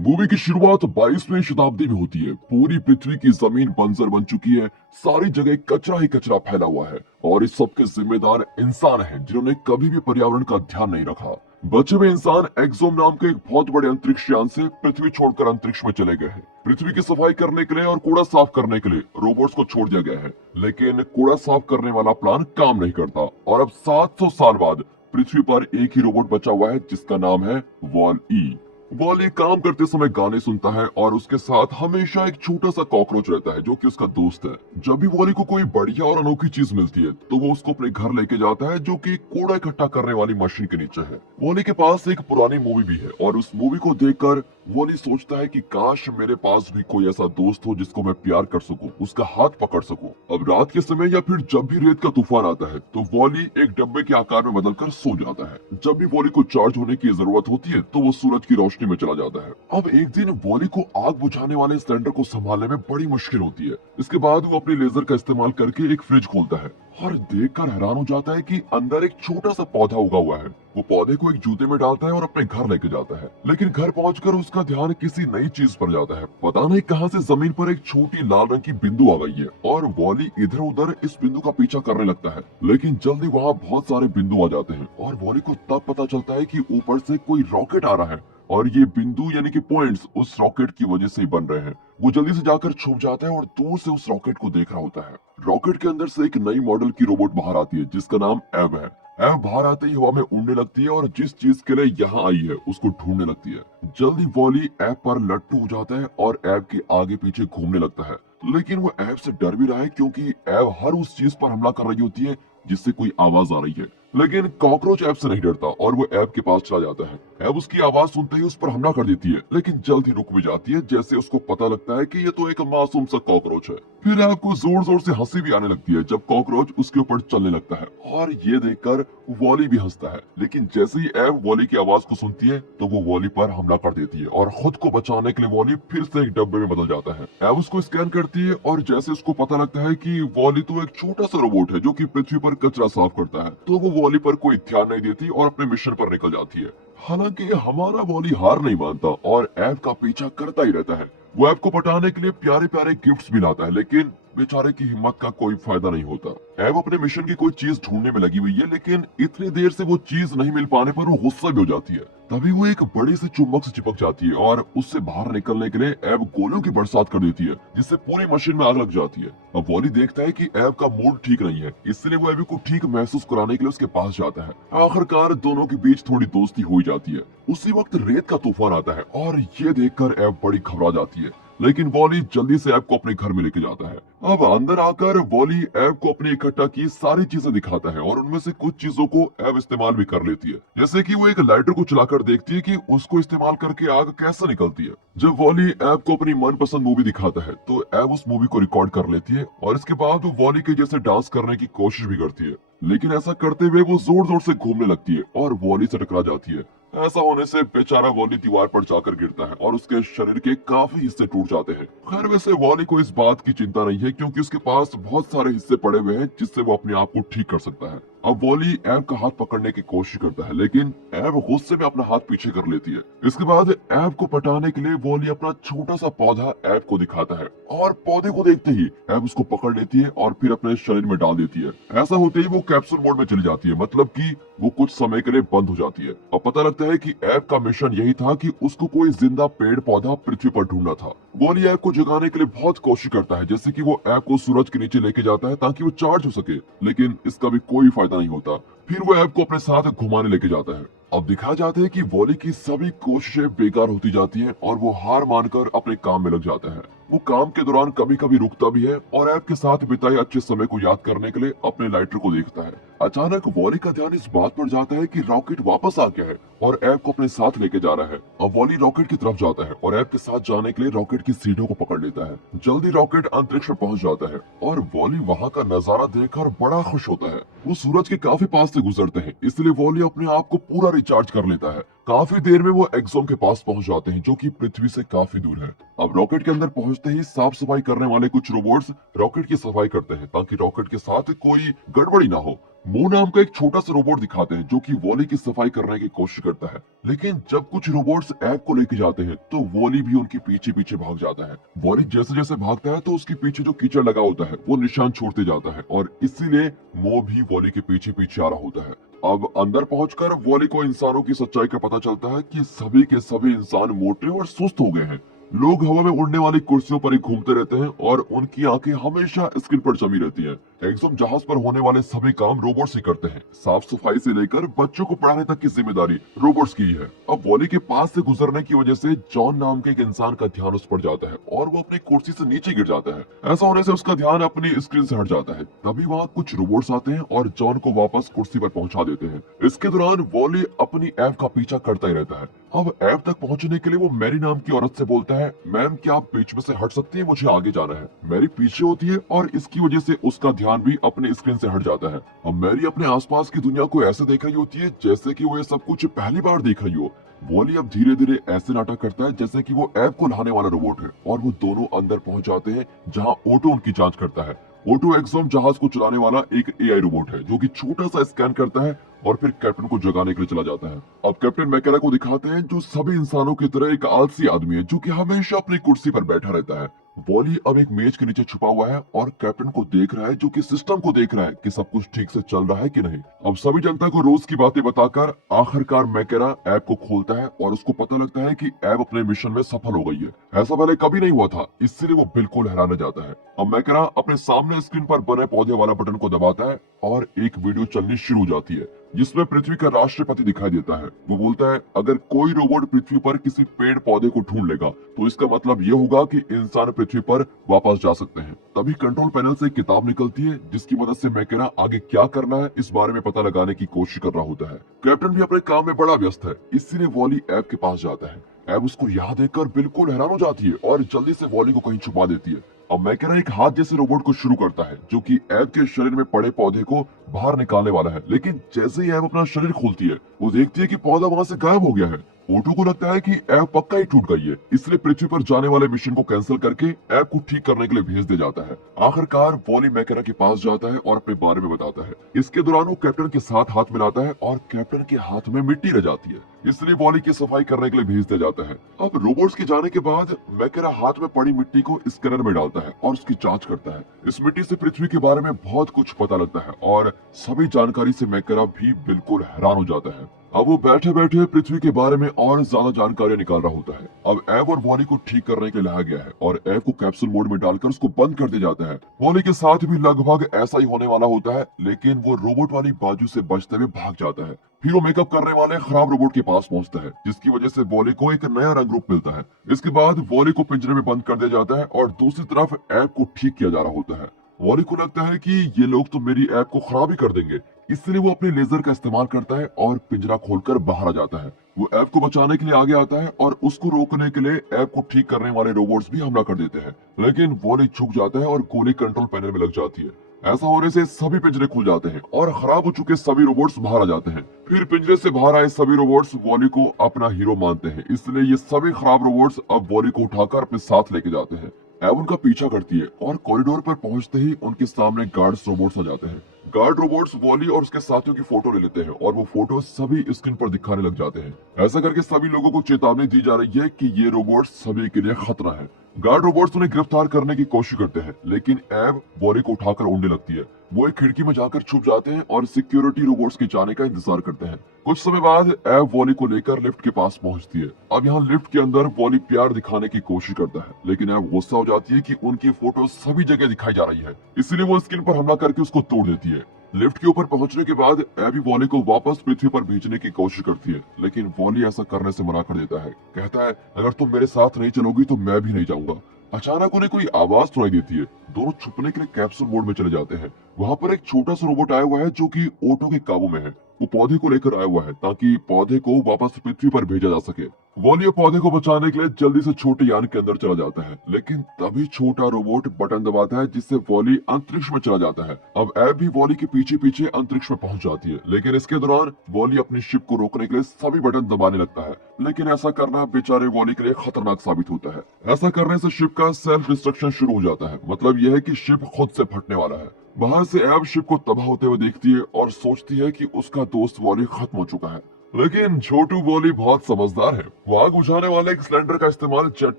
Movie की शुरुआत 22वीं शताब्दी में होती है। पूरी पृथ्वी की जमीन बंजर बन चुकी है, सारी जगह कचरा ही कचरा फैला हुआ है और इस सब के जिम्मेदार इंसान हैं, जिन्होंने कभी भी पर्यावरण का ध्यान नहीं रखा। बचे हुए इंसान एक्सोम नाम के एक बहुत बड़े अंतरिक्ष यान से पृथ्वी छोड़कर अंतरिक्ष में चले गए हैं। पृथ्वी की सफाई करने के लिए और कूड़ा साफ करने के लिए रोबोट्स को छोड़ दिया गया है, लेकिन कूड़ा साफ करने वाला प्लान काम नहीं करता और अब 700 साल बाद पृथ्वी पर एक ही रोबोट बचा हुआ है, जिसका नाम है वॉल ई। वॉली काम करते समय गाने सुनता है और उसके साथ हमेशा एक छोटा सा कॉकरोच रहता है जो कि उसका दोस्त है। जब भी वॉली को कोई बढ़िया और अनोखी चीज मिलती है तो वो उसको अपने घर लेके जाता है, जो कि कूड़ा इकट्ठा करने वाली मशीन के नीचे है। वॉली के पास एक पुरानी मूवी भी है और उस मूवी को देखकर वॉली सोचता है कि काश मेरे पास भी कोई ऐसा दोस्त हो जिसको मैं प्यार कर सकूं, उसका हाथ पकड़ सकूं। अब रात के समय या फिर जब भी रेत का तूफान आता है तो वॉली एक डब्बे के आकार में बदलकर सो जाता है। जब भी वॉली को चार्ज होने की जरूरत होती है तो वो सूरज की रोशनी में चला जाता है। अब एक दिन वॉली को आग बुझाने वाले सिलेंडर को संभालने में बड़ी मुश्किल होती है। इसके बाद वो अपनी लेजर का इस्तेमाल करके एक फ्रिज खोलता है और देखकर हैरान हो जाता है कि अंदर एक छोटा सा पौधा उगा हुआ है। वो पौधे को एक जूते में डालता है और अपने घर लेके जाता है, लेकिन घर पहुंचकर उसका ध्यान किसी नई चीज पर जाता है। पता नहीं कहां से जमीन पर एक छोटी लाल रंग की बिंदु आ गई है और वॉली इधर उधर इस बिंदु का पीछा करने लगता है, लेकिन जल्दी वहां बहुत सारे बिंदु आ जाते हैं और वॉली को तब पता चलता है कि ऊपर से कोई रॉकेट आ रहा है और ये बिंदु यानी कि पॉइंट्स उस रॉकेट की वजह से ही बन रहे हैं। वो जल्दी से जाकर छुप जाता है और दूर से उस रॉकेट को देख रहा होता है। रॉकेट के अंदर से एक नई मॉडल की रोबोट बाहर आती है जिसका नाम एव है। एव बाहर आते ही हवा में उड़ने लगती है और जिस चीज के लिए यहाँ आई है उसको ढूंढने लगती है। जल्दी वॉली एव पर लट्टू हो जाता है और एव के आगे पीछे घूमने लगता है, लेकिन वो एव से डर भी रहा है क्योंकि एव हर उस चीज पर हमला कर रही होती है जिससे कोई आवाज आ रही है। लेकिन कॉकरोच एब से नहीं डरता और वो एब के पास चला जाता है। एब उसकी आवाज सुनते ही उस पर हमला कर देती है, लेकिन जल्द ही रुक भी जाती है जैसे उसको पता लगता है कि ये तो एक मासूम सा कॉकरोच है। फिर एब को जोर जोर से हंसी भी आने लगती है जब कॉकरोच उसके ऊपर चलने लगता है और ये देखकर वॉली भी हंसता है। लेकिन जैसे ही एब वॉली की आवाज को सुनती है तो वो वॉली पर हमला कर देती है और खुद को बचाने के लिए वॉली फिर से एक डब्बे में बदल जाता है। एब उसको स्कैन करती है और जैसे उसको पता लगता है कि वॉली तो एक छोटा सा रोबोट है जो कि पृथ्वी पर कचरा साफ करता है, तो वो वॉली पर कोई ध्यान नहीं देती और अपने मिशन पर निकल जाती है। हालांकि हमारा वॉली हार नहीं मानता और एव का पीछा करता ही रहता है। वो एव को पटाने के लिए प्यारे प्यारे गिफ्ट्स भी लाता है, लेकिन बेचारे की हिम्मत का कोई फायदा नहीं होता। एव अपने मिशन की कोई चीज ढूंढने में लगी हुई है, लेकिन इतनी देर से वो चीज नहीं मिल पाने पर वो गुस्सा भी हो जाती है। तभी वो एक बड़े से चुम्बक से चिपक जाती है और उससे बाहर निकलने के लिए एव गोलियों की बरसात कर देती है, जिससे पूरी मशीन में आग लग जाती है। अब वॉली देखता है कि एव का मूड ठीक नहीं है, इसलिए वो एव को ठीक महसूस कराने के लिए उसके पास जाता है। आखिरकार दोनों के बीच थोड़ी दोस्ती हो जाती है। उसी वक्त रेत का तूफान आता है और ये देखकर एव बड़ी घबरा जाती है, लेकिन वॉली जल्दी से एव को अपने घर में लेके जाता है। अब अंदर आकर वॉली एव को अपनी इकट्ठा की सारी चीजें दिखाता है और उनमें से कुछ चीजों को एव इस्तेमाल भी कर लेती है, जैसे कि वो एक लाइटर को चलाकर देखती है कि उसको इस्तेमाल करके आग कैसे निकलती है। जब वॉली एव को अपनी मनपसंद मूवी दिखाता है तो एव उस मूवी को रिकॉर्ड कर लेती है और इसके बाद वो वॉली के जैसे डांस करने की कोशिश भी करती है, लेकिन ऐसा करते हुए वो जोर जोर से घूमने लगती है और वॉली से टकरा जाती है। ऐसा होने से बेचारा वॉली दीवार पर जाकर गिरता है और उसके शरीर के काफी हिस्से टूट जाते हैं। खैर वैसे वॉली को इस बात की चिंता नहीं है क्योंकि उसके पास बहुत सारे हिस्से पड़े हुए हैं जिससे वो अपने आप को ठीक कर सकता है। अब वॉली एव का हाथ पकड़ने की कोशिश करता है, लेकिन एव गुस्से में अपना हाथ पीछे कर लेती है। इसके बाद एव को पटाने के लिए वॉली अपना छोटा सा पौधा एव को दिखाता है और पौधे को देखते ही एव उसको पकड़ लेती है और फिर अपने शरीर में डाल देती है। ऐसा होते ही वो कैप्सूल मोड में चली जाती है, मतलब कि वो कुछ समय के लिए बंद हो जाती है। अब पता लगता है कि एव का मिशन यही था कि उसको कोई जिंदा पेड़ पौधा पृथ्वी पर ढूंढना था। वॉली एव को जगाने के लिए बहुत कोशिश करता है, जैसे कि वो एव को सूरज के नीचे लेके जाता है ताकि वो चार्ज हो सके, लेकिन इसका भी कोई फायदा नहीं होता। फिर वो एव को अपने साथ घुमाने लेके जाता है। अब दिखाया जाता है कि वॉली की सभी कोशिशें बेकार होती जाती हैं और वो हार मानकर अपने काम में लग जाता है। वो काम के दौरान कभी कभी रुकता भी है और एव के साथ बिताए अच्छे समय को याद करने के लिए अपने लाइटर को देखता है। अचानक वॉली का ध्यान इस बात पर जाता है कि रॉकेट वापस आ गया है और एव को अपने साथ लेके जा रहा है। अब वॉली रॉकेट की तरफ जाता है और एव के साथ जाने के लिए रॉकेट की सीढ़ियों को पकड़ लेता है। जल्दी रॉकेट अंतरिक्ष में पहुंच जाता है और वॉली वहाँ का नजारा देखकर बड़ा खुश होता है। वो सूरज के काफी पास से गुजरते हैं, इसलिए वॉली अपने आप को पूरा रिचार्ज कर लेता है। काफी देर में वो एक्सोम के पास पहुंच जाते हैं जो कि पृथ्वी से काफी दूर है। अब रॉकेट के अंदर पहुंचते ही साफ सफाई करने वाले कुछ रोबोट्स रॉकेट की सफाई करते हैं ताकि रॉकेट के साथ कोई गड़बड़ी ना हो। मो नाम का एक छोटा सा रोबोट दिखाते हैं जो कि वॉली की सफाई करने की कोशिश करता है, लेकिन जब कुछ रोबोट्स ऐप को लेके जाते हैं तो वॉली भी उनके पीछे पीछे भाग जाता है। वॉली जैसे जैसे भागता है तो उसके पीछे जो कीचड़ लगा होता है वो निशान छोड़ते जाता है और इसीलिए मो भी वॉली के पीछे पीछे आ रहा होता है। अब अंदर पहुंचकर वॉली को इंसानों की सच्चाई का पता चलता है कि सभी के सभी इंसान मोटे और सुस्त हो गए हैं। लोग हवा में उड़ने वाली कुर्सियों पर ही घूमते रहते हैं और उनकी आंखें हमेशा स्क्रीन पर जमी रहती हैं। एक्सोम जहाज पर होने वाले सभी काम रोबोट्स ही करते हैं। साफ सफाई से लेकर बच्चों को पढ़ाने तक की जिम्मेदारी रोबोट्स की ही है। अब वॉली के पास से गुजरने की वजह से जॉन नाम के एक इंसान का ध्यान उस पर जाता है और वो अपनी कुर्सी से नीचे गिर जाता है। ऐसा होने से उसका ध्यान अपनी स्क्रीन से हट जाता है। तभी वहाँ कुछ रोबोट्स आते हैं और जॉन को वापस कुर्सी पर पहुंचा देते हैं। इसके दौरान वॉली अपनी ऐप का पीछा करता ही रहता है। अब ऐप तक पहुंचने के लिए वो मैरी नाम की औरत से बोलता है, मैम क्या आप बीच में से हट सकती हैं, मुझे आगे जाना है। मैरी पीछे होती है और इसकी वजह से उसका ध्यान भी अपने स्क्रीन से हट जाता है। अब मैरी अपने आसपास की दुनिया को ऐसे देख रही होती है जैसे कि वो ये सब कुछ पहली बार देख रही हो। वॉली अब धीरे धीरे ऐसे नाटक करता है जैसे कि वो ऐप को लाने वाला रोबोट है और वो दोनों अंदर पहुंच जाते हैं जहां ओटो उनकी जांच करता है। ओटो एक्सोम जहाज को चलाने वाला एक एआई रोबोट है जो कि छोटा सा स्कैन करता है और फिर कैप्टन को जगाने के लिए चला जाता है। अब कैप्टन मैकेरा को दिखाते हैं जो सभी इंसानों की तरह एक आलसी आदमी है जो कि हमेशा अपनी कुर्सी पर बैठा रहता है। वॉली अब एक मेज के नीचे छुपा हुआ है और कैप्टन को देख रहा है जो कि सिस्टम को देख रहा है कि सब कुछ ठीक से चल रहा है कि नहीं। अब सभी जनता को रोज की बातें बताकर आखिरकार मैकेरा ऐप को खोलता है और उसको पता लगता है कि ऐप अपने मिशन में सफल हो गई है। ऐसा पहले कभी नहीं हुआ था, इसलिए वो बिल्कुल हैरान जाता है। अब मैकेरा अपने सामने स्क्रीन पर बने पौधे वाला बटन को दबाता है और एक वीडियो चलनी शुरू हो जाती है जिसमें पृथ्वी का राष्ट्रपति दिखाई देता है। वो बोलता है, अगर कोई रोबोट पृथ्वी पर किसी पेड़ पौधे को ढूंढ लेगा तो इसका मतलब ये होगा कि इंसान पृथ्वी पर वापस जा सकते हैं। तभी कंट्रोल पैनल से एक किताब निकलती है जिसकी मदद से मैकेरा आगे क्या करना है इस बारे में पता लगाने की कोशिश कर रहा होता है। कैप्टन भी अपने काम में बड़ा व्यस्त है, इसीलिए वॉली ऐप के पास जाता है। ऐप उसको यहाँ देखकर बिल्कुल हैरान हो जाती है और जल्दी से वॉली को कहीं छुपा देती है। अब मैकेरा एक हाथ जैसे रोबोट को शुरू करता है जो कि ऐप के शरीर में पड़े पौधे को बाहर निकालने वाला है, लेकिन जैसे ही ऐप अपना शरीर खोलती है वो देखती है कि पौधा वहां से गायब हो गया है। ओटो को लगता है कि ऐप पक्का ही टूट गई है, इसलिए पृथ्वी पर जाने वाले मिशन को कैंसिल करके ऐप को ठीक करने के लिए भेज दे जाता है। आखिरकार वॉली मैकेरा के पास जाता है और अपने बारे में बताता है। इसके दौरान वो कैप्टन के साथ हाथ मिलाता है और कैप्टन के हाथ में मिट्टी रह जाती है, इसलिए वॉली की सफाई करने के लिए भेज दिया जाता है। अब रोबोट्स के जाने के बाद मैकेरा हाथ में पड़ी मिट्टी को स्कैनर में डालता है और उसकी जांच करता है। इस मिट्टी से पृथ्वी के बारे में बहुत कुछ पता लगता है और सभी जानकारी से मैकेरा भी बिल्कुल हैरान हो जाता है। अब वो बैठे बैठे पृथ्वी के बारे में और ज्यादा जानकारी निकाल रहा होता है। अब ऐप और वॉली को ठीक करने के लिए लाया गया है और ऐप को कैप्सूल मोड में डालकर उसको बंद कर दिया जाता है। वॉली के साथ भी लगभग ऐसा ही होने वाला होता है, लेकिन वो रोबोट वाली बाजू से बचते हुए भाग जाता है। फिर वो मेकअप करने वाले खराब रोबोट के पास पहुंचता है जिसकी वजह से वॉली को एक नया रंग रूप मिलता है। इसके बाद वॉली को पिंजरे में बंद कर दिया जाता है और दूसरी तरफ ऐप को ठीक किया जा रहा होता है। वॉली को लगता है कि ये लोग तो मेरी ऐप को खराब ही कर देंगे, इसलिए वो अपने लेजर का इस्तेमाल करता है और पिंजरा खोलकर बाहर आ जाता है। वो ऐप को बचाने के लिए आगे आता है और उसको रोकने के लिए ऐप को ठीक करने वाले रोबोट्स भी हमला कर देते हैं, लेकिन वॉली झुक जाता है और गोली कंट्रोल पैनल में लग जाती है। ऐसा होने से सभी पिंजरे खुल जाते हैं और खराब हो चुके सभी रोबोट्स बाहर आ जाते हैं। फिर पिंजरे से बाहर आए सभी रोबोट्स वॉली को अपना हीरो मानते हैं, इसलिए ये सभी खराब रोबोट्स अब वॉली को उठाकर अपने साथ लेके जाते हैं। ऐप उनका पीछा करती है और कॉरिडोर पर पहुंचते ही उनके सामने गार्ड्स रोबोट्स आ जाते हैं। गार्ड रोबोट्स वॉली और उसके साथियों की फोटो ले लेते हैं और वो फोटो सभी स्क्रीन पर दिखाने लग जाते हैं। ऐसा करके सभी लोगों को चेतावनी दी जा रही है कि ये रोबोट्स सभी के लिए खतरा है। गार्ड रोबोट्स उन्हें गिरफ्तार करने की कोशिश करते हैं, लेकिन ऐप वॉली को उठाकर उड़ने लगती है। वो एक खिड़की में जाकर छुप जाते हैं और सिक्योरिटी रोबोट्स के जाने का इंतजार करते हैं। कुछ समय बाद ऐप वॉली को लेकर लिफ्ट के पास पहुंचती है। अब यहाँ लिफ्ट के अंदर वॉली प्यार दिखाने की कोशिश करता है, लेकिन ऐप गुस्सा हो जाती है कि उनकी फोटो सभी जगह दिखाई जा रही है, इसलिए वो स्क्रीन पर हमला करके उसको तोड़ देती है। लिफ्ट के ऊपर पहुंचने के बाद एबी वॉली को वापस पृथ्वी पर भेजने की कोशिश करती है, लेकिन वॉली ऐसा करने से मना कर देता है। कहता है, अगर तुम मेरे साथ नहीं चलोगी तो मैं भी नहीं जाऊंगा। अचानक उन्हें कोई आवाज सुनाई देती है। दोनों छुपने के लिए कैप्सूल मोड में चले जाते हैं। वहाँ पर एक छोटा सा रोबोट आया हुआ है जो कि ओटो के काबू में है। वो पौधे को लेकर आया हुआ है ताकि पौधे को वापस पृथ्वी पर भेजा जा सके। वॉली पौधे को बचाने के लिए जल्दी से छोटे यान के अंदर चला जाता है, लेकिन तभी छोटा रोबोट बटन दबाता है जिससे वॉली अंतरिक्ष में चला जाता है। अब ऐब भी वॉली के पीछे पीछे अंतरिक्ष में पहुंच जाती है, लेकिन इसके दौरान वॉली अपनी शिप को रोकने के लिए सभी बटन दबाने लगता है, लेकिन ऐसा करना बेचारे वॉली के लिए खतरनाक साबित होता है। ऐसा करने से शिप का सेल्फ डिस्ट्रक्शन शुरू हो जाता है। मतलब यह है कि शिप खुद से फटने वाला है। बाहर से ऐब शिप को तबाह होते हुए देखती है और सोचती है कि उसका दोस्त वॉली खत्म हो चुका है, लेकिन छोटू वॉली बहुत समझदार है। वो आग बुझाने वाले एक सिलेंडर का इस्तेमाल जेट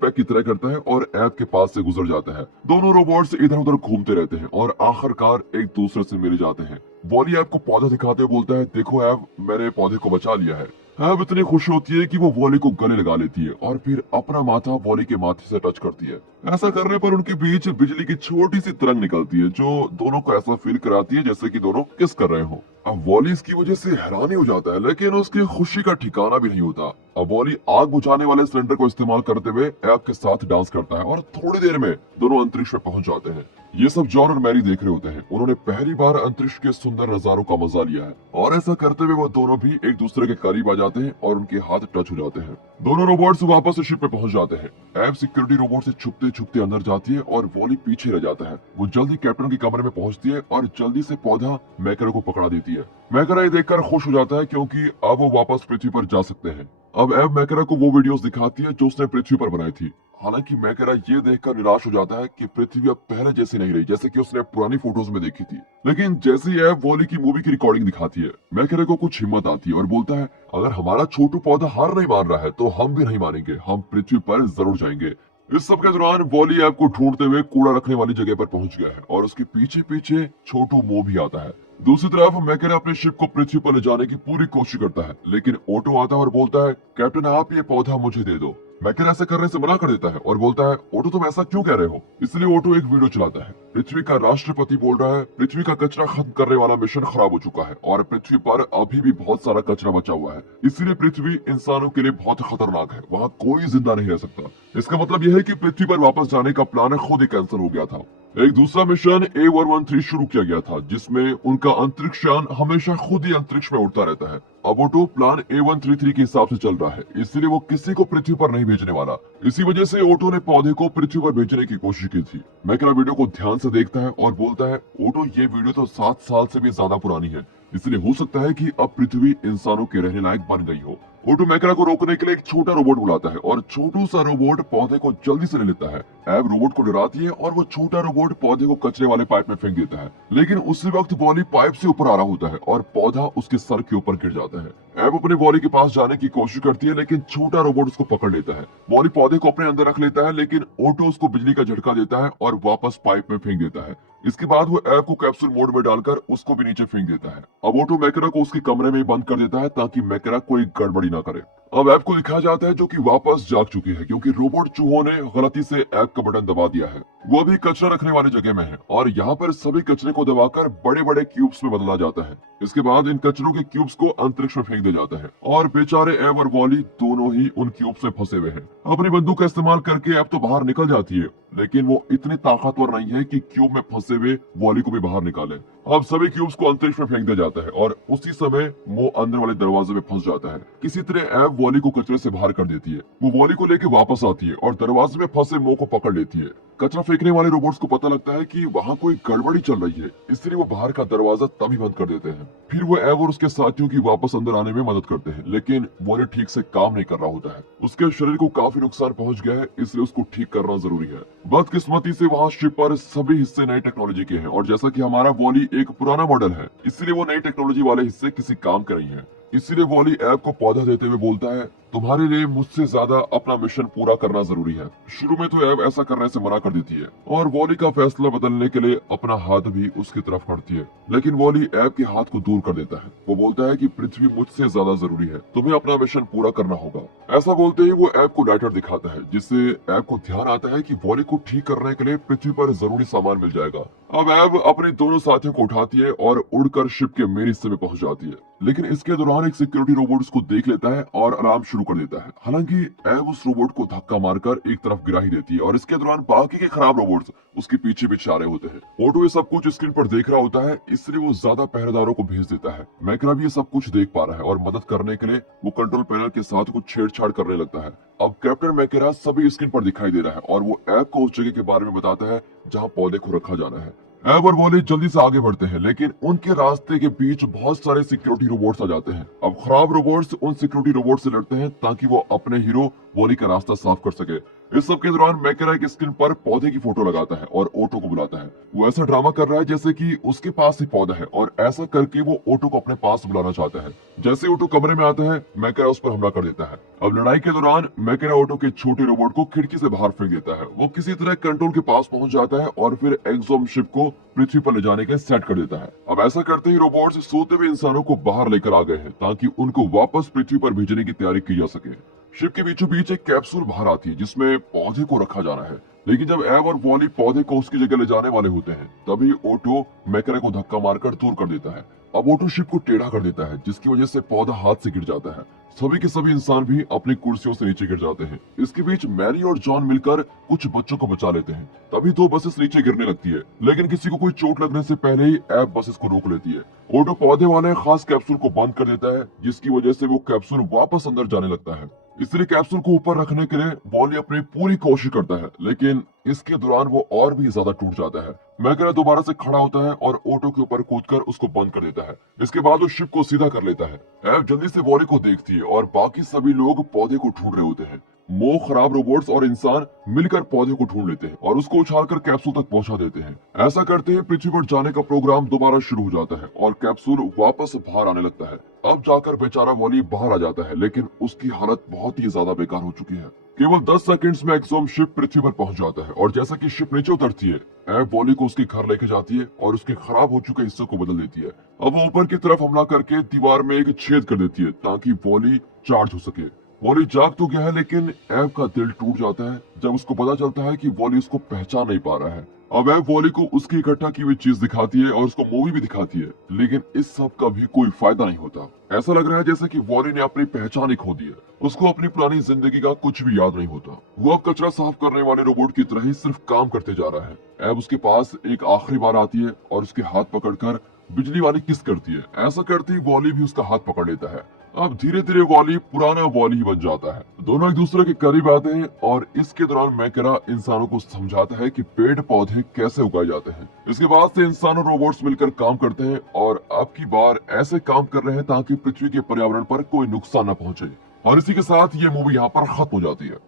पैक की तरह करता है और ऐब के पास से गुजर जाता है। दोनों रोबोट्स इधर उधर घूमते रहते हैं और आखिरकार एक दूसरे से मिल जाते हैं। वॉली ऐब को पौधा दिखाते हुए बोलता है, देखो ऐब, मैंने पौधे को बचा लिया है। ऐब इतनी खुश होती है कि वो वॉली को गले लगा लेती है और फिर अपना माथा वॉली के माथे से टच करती है। ऐसा करने पर उनके बीच बिजली की छोटी सी तरंग निकलती है जो दोनों को ऐसा फील कराती है जैसे कि दोनों किस कर रहे हो। अब वॉली इसकी वजह से हैरानी हो जाता है, लेकिन उसकी खुशी का ठिकाना भी नहीं होता। अब वॉली आग बुझाने वाले सिलेंडर को इस्तेमाल करते हुए ऐब के साथ डांस करता है और थोड़ी देर में दोनों अंतरिक्ष में पहुंच जाते हैं। ये सब जॉन और मैरी देख रहे होते हैं। उन्होंने पहली बार अंतरिक्ष के सुंदर नजारों का मजा लिया है और ऐसा करते हुए वो दोनों भी एक दूसरे के करीब आ जाते हैं और उनके हाथ टच हो जाते हैं। दोनों रोबोट्स वापस शिप पे पहुंच जाते हैं। ऐब सिक्योरिटी रोबोट से छुपते छुपते अंदर जाती है और वॉली पीछे रह जाता है। वो जल्दी कैप्टन के कमरे में पहुंचती है और जल्दी से पौधा मैकरा को पकड़ा देती है। मैकरा ये देखकर खुश हो जाता है क्योंकि अब वो वापस पृथ्वी पर जा सकते हैं। अब ऐब मैकरा को वो वीडियोस दिखाती है जो उसने पृथ्वी पर बनाई थी। हालांकि मैकरा ये देखकर निराश हो जाता है कि पृथ्वी अब पहले जैसी नहीं रही, जैसे कि उसने पुरानी फोटोज में देखी थी। लेकिन जैसे ही ऐब वॉली की मूवी की रिकॉर्डिंग दिखाती है, मैकरा को कुछ हिम्मत आती है और बोलता है, अगर हमारा छोटू पौधा हार नहीं मान रहा है तो हम भी नहीं मानेंगे, हम पृथ्वी पर जरूर जाएंगे। इस सब के दौरान वॉली ऐब को ढूंढते हुए कूड़ा रखने वाली जगह पर पहुंच गया है और उसके पीछे पीछे छोटू मो भी आता है। दूसरी तरफ मैकरा अपने शिप को पृथ्वी पर ले जाने की पूरी कोशिश करता है, लेकिन ओटो आता है और बोलता है, कैप्टन आप ये पौधा मुझे दे दो। मैकरा ऐसा करने से मना कर देता है और बोलता है, ओटो तुम ऐसा क्यों कह रहे हो। इसलिए ओटो एक वीडियो चलाता है। पृथ्वी का राष्ट्रपति बोल रहा है, पृथ्वी का कचरा खत्म करने वाला मिशन खराब हो चुका है और पृथ्वी पर अभी भी बहुत सारा कचरा बचा हुआ है, इसलिए पृथ्वी इंसानों के लिए बहुत खतरनाक है, वहाँ कोई जिंदा नहीं रह सकता। इसका मतलब यह है कि पृथ्वी पर वापस जाने का प्लान खुद ही कैंसिल हो गया था। एक दूसरा मिशन A113 शुरू किया गया था जिसमें उनका अंतरिक्ष यान हमेशा खुद ही अंतरिक्ष में उड़ता रहता है। अब ओटो प्लान A133 के हिसाब से चल रहा है, इसलिए वो किसी को पृथ्वी पर नहीं भेजने वाला। इसी वजह से ओटो ने पौधे को पृथ्वी पर भेजने की कोशिश की थी। मैकरा वीडियो को ध्यान से देखता है और बोलता है, ओटो ये वीडियो तो 7 साल से भी ज्यादा पुरानी है, इसलिए हो सकता है कि अब पृथ्वी इंसानों के रहने लायक बन गई हो। ओटो मैकरा को रोकने के लिए एक छोटा रोबोट बुलाता है और छोटू सा रोबोट पौधे को जल्दी से ले लेता है। ऐब रोबोट को डराती है और वो छोटा रोबोट पौधे को कचरे वाले पाइप में फेंक देता है, लेकिन उसी वक्त वॉली पाइप से ऊपर आ रहा होता है और पौधा उसके सर के ऊपर गिर जाता है। ऐब अपने वॉली के पास जाने की कोशिश करती है, लेकिन छोटा रोबोट उसको पकड़ लेता है। वॉली पौधे को अपने अंदर रख लेता है, लेकिन ओटो उसको बिजली का झटका देता है और वापस पाइप में फेंक देता है। इसके बाद वो ऐब को कैप्सूल मोड में डालकर उसको भी नीचे फेंक देता है। अब ओटो मैकरा को उसके कमरे में बंद कर देता है ताकि मैकरा कोई गड़बड़ी ना करे। अब ऐब को दिखाया जाता है जो कि वापस जाग चुकी है क्योंकि रोबोट चूहों ने गलती से ऐब का बटन दबा दिया है। वो अभी कचरा रखने वाली जगह में है और यहाँ पर सभी कचरे को दबाकर बड़े बड़े क्यूब्स में बदला जाता है। इसके बाद इन कचरों के क्यूब्स को अंतरिक्ष में फेंक दिया जाता है और बेचारे ऐब और वॉली दोनों ही उन क्यूब्स में फंसे हुए हैं। अपनी बंदूक का इस्तेमाल करके ऐब तो बाहर निकल जाती है, लेकिन वो इतनी ताकतवर नहीं है कि क्यूब में फंसे हुए वॉली को भी बाहर निकाले। अब सभी क्यूब्स को अंतरिक्ष में फेंक दिया जाता है और उसी समय वो अंदर वाले दरवाजे में फंस जाता है। किसी तरह ऐब वॉली को कचरे से बाहर कर देती है। वो वॉली को लेकर वापस आती है और दरवाजे में फंसे मो को पकड़ लेती है। कचरा फेंकने वाले रोबोट्स को पता लगता है कि वहाँ कोई गड़बड़ी चल रही है, इसलिए वो बाहर का दरवाजा तभी बंद कर देते हैं। फिर वो ऐब और उसके साथियों की वापस अंदर आने में मदद करते हैं, लेकिन वॉली ठीक से काम नहीं कर रहा होता है। उसके शरीर को काफी नुकसान पहुंच गया है, इसलिए उसको ठीक करना जरूरी है। बदकिस्मती से वहाँ शिप पर सभी हिस्से नई टेक्नोलॉजी के हैं और जैसा कि हमारा वॉली एक पुराना मॉडल है, इसलिए वो नई टेक्नोलॉजी वाले हिस्से किसी काम के नहीं है। इसीलिए वॉली ऐब को पौधा देते हुए बोलता है, तुम्हारे लिए मुझसे ज्यादा अपना मिशन पूरा करना जरूरी है। शुरू में तो ऐब ऐसा करने से मना कर देती है और वॉली का फैसला बदलने के लिए अपना हाथ भी उसकी तरफ बढ़ती है, लेकिन वॉली ऐब के हाथ को दूर कर देता है। वो बोलता है कि पृथ्वी मुझसे ज्यादा जरूरी है, तुम्हें अपना मिशन पूरा करना होगा। ऐसा बोलते ही वो ऐब को लाइटर दिखाता है, जिससे ऐब को ध्यान आता है कि वॉली को ठीक करने के लिए पृथ्वी पर जरूरी सामान मिल जाएगा। अब ऐब अपने दोनों साथियों को उठाती है और उड़कर शिप के मेन हिस्से में पहुंच जाती है, लेकिन इसके दौरान एक सिक्योरिटी रोबोट उसको देख लेता है और अलार्म शुरू शुरू कर देता है। हालांकि एब उस रोबोट को धक्का मारकर एक तरफ गिरा ही देती है और इसके दौरान बाकी के खराब रोबोट्स उसके पीछे पीछे आ रहे होते हैं। ऑटो ये सब कुछ स्क्रीन पर देख रहा होता है, इसलिए वो ज्यादा पहरेदारों को भेज देता है। मैकरा भी ये सब कुछ देख पा रहा है और मदद करने के लिए वो कंट्रोल पैनल के साथ कुछ छेड़छाड़ करने लगता है। अब कैप्टन मैकेरा सभी स्क्रीन पर दिखाई दे रहा है और वो एब को उस जगह के बारे में बताता है जहाँ पौधे को रखा जाना है। एब और वॉली जल्दी से आगे बढ़ते हैं, लेकिन उनके रास्ते के बीच बहुत सारे सिक्योरिटी रोबोट्स आ जाते हैं। अब खराब रोबोट्स उन सिक्योरिटी रोबोट से लड़ते हैं ताकि वो अपने हीरो वॉली का रास्ता साफ कर सके। इस सब के दौरान मैकेरा एक स्क्रीन पर पौधे की फोटो लगाता है और ऑटो को बुलाता है। वो ऐसा ड्रामा कर रहा है जैसे कि उसके पास ही पौधा है और ऐसा करके वो ऑटो को अपने पास बुलाना चाहता है। जैसे ऑटो कमरे में आता है, मैकेरा उस पर हमला कर देता है। अब लड़ाई के दौरान मैकेरा ऑटो के छोटे रोबोट को खिड़की से बाहर फेंक देता है। वो किसी तरह कंट्रोल के पास पहुंच जाता है और फिर एक्सोम शिप को पृथ्वी पर ले जाने के सेट कर देता है। अब ऐसा करते ही रोबोट्स सोते हुए इंसानों को बाहर लेकर आ गए हैं ताकि उनको वापस पृथ्वी पर भेजने की तैयारी की जा सके। शिप के बीचों बीच एक कैप्सूल बाहर आती है जिसमें पौधे को रखा जाना है, लेकिन जब एब और वॉली पौधे को उसकी जगह ले जाने वाले होते हैं तभी ऑटो मैकेरा को धक्का मारकर दूर कर देता है। अब ऑटो शिप को टेढ़ा कर देता है जिसकी वजह से पौधा हाथ से गिर जाता है। सभी के सभी इंसान भी अपनी कुर्सियों से नीचे गिर जाते हैं। इसके बीच मैरी और जॉन मिलकर कुछ बच्चों को बचा लेते हैं। तभी दो बसेस नीचे गिरने लगती है, लेकिन किसी को कोई चोट लगने से पहले ही एब बसेस को रोक लेती है। ऑटो पौधे वाले खास कैप्सूल को बंद कर देता है जिसकी वजह से वो कैप्सूल वापस अंदर जाने लगता है। इसलिए कैप्सूल को ऊपर रखने के लिए वॉली अपनी पूरी कोशिश करता है, लेकिन इसके दौरान वो और भी ज्यादा टूट जाता है। मैकेरा दोबारा से खड़ा होता है और ऑटो के ऊपर कूदकर उसको बंद कर देता है। इसके बाद वो शिप को सीधा कर लेता है। एब जल्दी से वॉली को देखती है और बाकी सभी लोग पौधे को ढूंढ रहे होते हैं। मो, खराब रोबोट्स और इंसान मिलकर पौधे को ढूंढ लेते हैं और उसको उछालकर कैप्सूल तक पहुंचा देते हैं। ऐसा करते ही पृथ्वी पर जाने का प्रोग्राम दोबारा शुरू हो जाता है और कैप्सूल वापस बाहर आने लगता है। अब जाकर बेचारा वॉली बाहर आ जाता है, लेकिन उसकी हालत बहुत ही ज्यादा बेकार हो चुकी है। केवल 10 सेकंड्स में एक्सोम शिप पृथ्वी पर पहुंच जाता है और जैसा कि शिप नीचे उतरती है, एब वॉली को उसके घर लेके जाती है और उसके खराब हो चुके हिस्से को बदल देती है। अब वो ऊपर की तरफ हमला करके दीवार में एक छेद कर देती है ताकि वॉली चार्ज हो सके। वॉली जाग तो गया है, लेकिन एब का दिल टूट जाता है जब उसको पता चलता है कि वॉली उसको पहचान नहीं पा रहा है। अब एब वॉली को उसकी इकट्ठा की हुई चीज दिखाती है और उसको मूवी भी दिखाती है, लेकिन इस सब का भी कोई फायदा नहीं होता। ऐसा लग रहा है जैसे कि वॉली ने अपनी पहचान ही खो दी है। उसको अपनी पुरानी जिंदगी का कुछ भी याद नहीं होता। वो अब कचरा साफ करने वाले रोबोट की तरह ही सिर्फ काम करते जा रहा है। एब उसके पास एक आखिरी बार आती है और उसके हाथ पकड़कर बिजली वाली किस करती है। ऐसा करते ही वॉली भी उसका हाथ पकड़ लेता है। अब धीरे धीरे वॉली पुराना वॉली ही बन जाता है। दोनों एक दूसरे के करीब आते हैं और इसके दौरान मैकेरा इंसानों को समझाता है कि पेड़ पौधे कैसे उगाए जाते हैं। इसके बाद से इंसान और रोबोट्स मिलकर काम करते हैं और अब की बार ऐसे काम कर रहे हैं ताकि पृथ्वी के पर्यावरण पर कोई नुकसान न पहुंचे। और इसी के साथ ये मूवी यहाँ पर खत्म हो जाती है।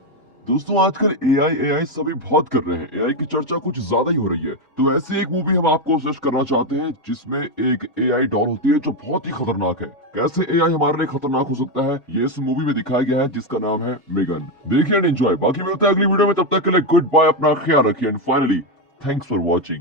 दोस्तों, आजकल एआई सभी बहुत कर रहे हैं। एआई की चर्चा कुछ ज्यादा ही हो रही है, तो ऐसी एक मूवी हम आपको सजेस्ट करना चाहते हैं जिसमें एक एआई डॉल होती है जो बहुत ही खतरनाक है। कैसे एआई हमारे लिए खतरनाक हो सकता है, ये इस मूवी में दिखाया गया है जिसका नाम है मेगन। देखिए एंड एंजॉय। बाकी मिलता है अगली वीडियो में, तब तक के लिए गुड बाय, अपना ख्याल रखिए and finally thanks for watching.